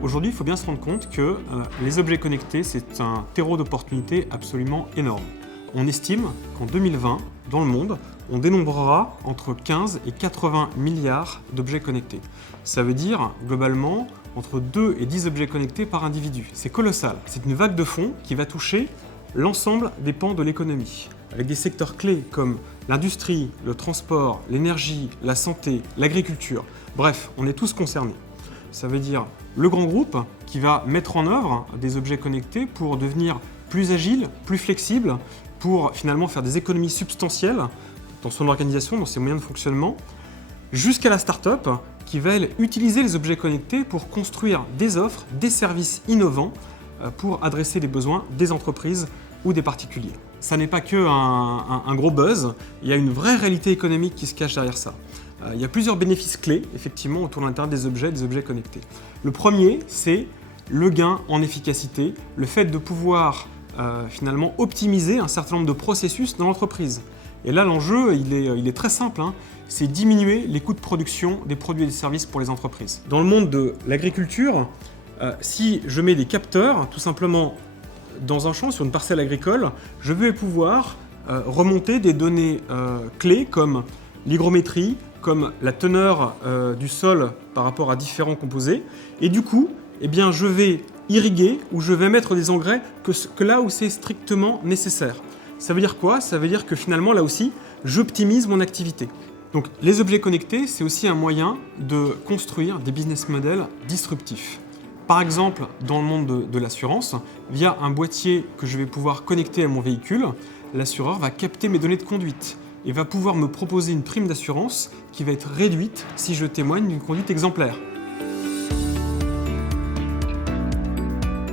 Aujourd'hui, il faut bien se rendre compte que les objets connectés, c'est un terreau d'opportunités absolument énorme. On estime qu'en 2020, dans le monde, on dénombrera entre 15 et 80 milliards d'objets connectés. Ça veut dire, globalement, entre 2 et 10 objets connectés par individu. C'est colossal. C'est une vague de fonds qui va toucher l'ensemble des pans de l'économie, avec des secteurs clés comme l'industrie, le transport, l'énergie, la santé, l'agriculture. Bref, on est tous concernés. Ça veut dire le grand groupe qui va mettre en œuvre des objets connectés pour devenir plus agile, plus flexible, pour finalement faire des économies substantielles dans son organisation, dans ses moyens de fonctionnement, jusqu'à la start-up qui va, elle, utiliser les objets connectés pour construire des offres, des services innovants pour adresser les besoins des entreprises ou des particuliers. Ça n'est pas que un gros buzz, il y a une vraie réalité économique qui se cache derrière ça. Il y a plusieurs bénéfices clés, effectivement, autour de l'intérêt des objets connectés. Le premier, c'est le gain en efficacité, le fait de pouvoir finalement optimiser un certain nombre de processus dans l'entreprise. Et là, l'enjeu, il est très simple, c'est diminuer les coûts de production des produits et des services pour les entreprises. Dans le monde de l'agriculture, si je mets des capteurs, tout simplement dans un champ, sur une parcelle agricole, je vais pouvoir remonter des données clés comme l'hygrométrie, comme la teneur du sol par rapport à différents composés. Et du coup, eh bien, je vais irriguer ou je vais mettre des engrais que là où c'est strictement nécessaire. Ça veut dire quoi? Ça veut dire que finalement, là aussi, j'optimise mon activité. Donc, les objets connectés, c'est aussi un moyen de construire des business models disruptifs. Par exemple, dans le monde de l'assurance, via un boîtier que je vais pouvoir connecter à mon véhicule, l'assureur va capter mes données de conduite et va pouvoir me proposer une prime d'assurance qui va être réduite si je témoigne d'une conduite exemplaire.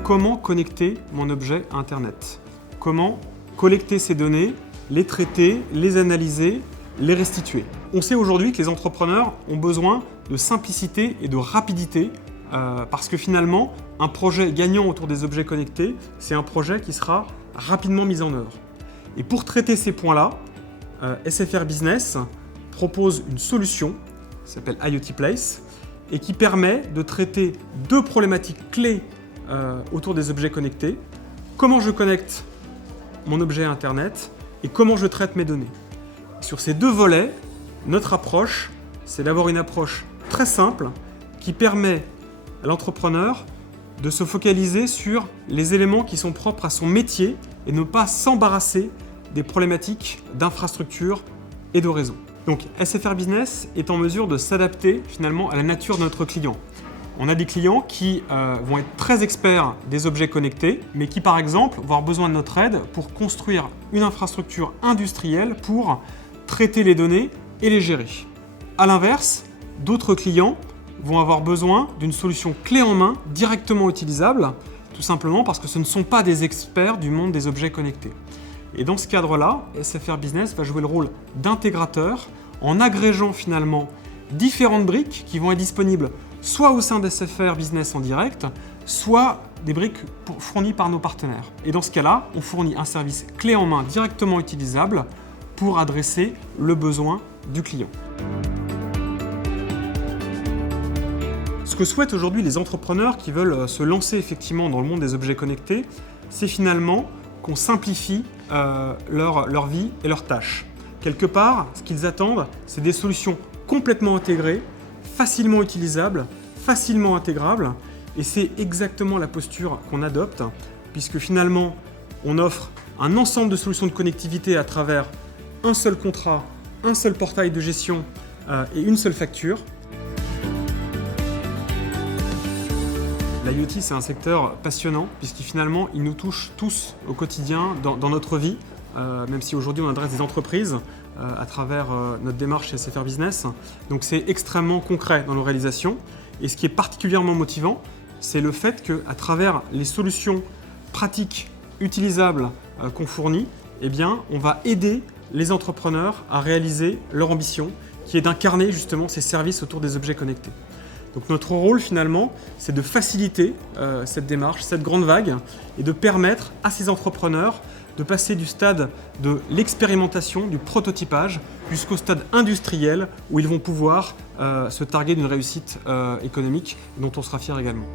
Comment connecter mon objet à Internet? Comment collecter ces données, les traiter, les analyser, les restituer? On sait aujourd'hui que les entrepreneurs ont besoin de simplicité et de rapidité parce que finalement, un projet gagnant autour des objets connectés, c'est un projet qui sera rapidement mis en œuvre. Et pour traiter ces points-là, SFR Business propose une solution qui s'appelle IoT Place et qui permet de traiter deux problématiques clés autour des objets connectés. Comment je connecte mon objet à Internet et comment je traite mes données. Sur ces deux volets, notre approche, c'est d'avoir une approche très simple qui permet à l'entrepreneur de se focaliser sur les éléments qui sont propres à son métier et ne pas s'embarrasser des problématiques d'infrastructure et de réseau. Donc SFR Business est en mesure de s'adapter finalement à la nature de notre client. On a des clients qui vont être très experts des objets connectés, mais qui par exemple vont avoir besoin de notre aide pour construire une infrastructure industrielle pour traiter les données et les gérer. A l'inverse, d'autres clients vont avoir besoin d'une solution clé en main directement utilisable, tout simplement parce que ce ne sont pas des experts du monde des objets connectés. Et dans ce cadre-là, SFR Business va jouer le rôle d'intégrateur en agrégeant finalement différentes briques qui vont être disponibles soit au sein d'SFR Business en direct, soit des briques fournies par nos partenaires. Et dans ce cas-là, on fournit un service clé en main directement utilisable pour adresser le besoin du client. Ce que souhaitent aujourd'hui les entrepreneurs qui veulent se lancer effectivement dans le monde des objets connectés, c'est finalement qu'on simplifie leur vie et leurs tâches. Quelque part, ce qu'ils attendent, c'est des solutions complètement intégrées, facilement utilisables, facilement intégrables, et c'est exactement la posture qu'on adopte, puisque finalement, on offre un ensemble de solutions de connectivité à travers un seul contrat, un seul portail de gestion et une seule facture. L'IoT, c'est un secteur passionnant, puisqu'il finalement, il nous touche tous au quotidien dans notre vie, même si aujourd'hui on adresse des entreprises à travers notre démarche chez SFR Business. Donc c'est extrêmement concret dans nos réalisations. Et ce qui est particulièrement motivant, c'est le fait qu'à travers les solutions pratiques, utilisables qu'on fournit, eh bien, on va aider les entrepreneurs à réaliser leur ambition, qui est d'incarner justement ces services autour des objets connectés. Donc notre rôle finalement, c'est de faciliter cette démarche, cette grande vague, et de permettre à ces entrepreneurs de passer du stade de l'expérimentation, du prototypage, jusqu'au stade industriel où ils vont pouvoir se targuer d'une réussite économique dont on sera fier également.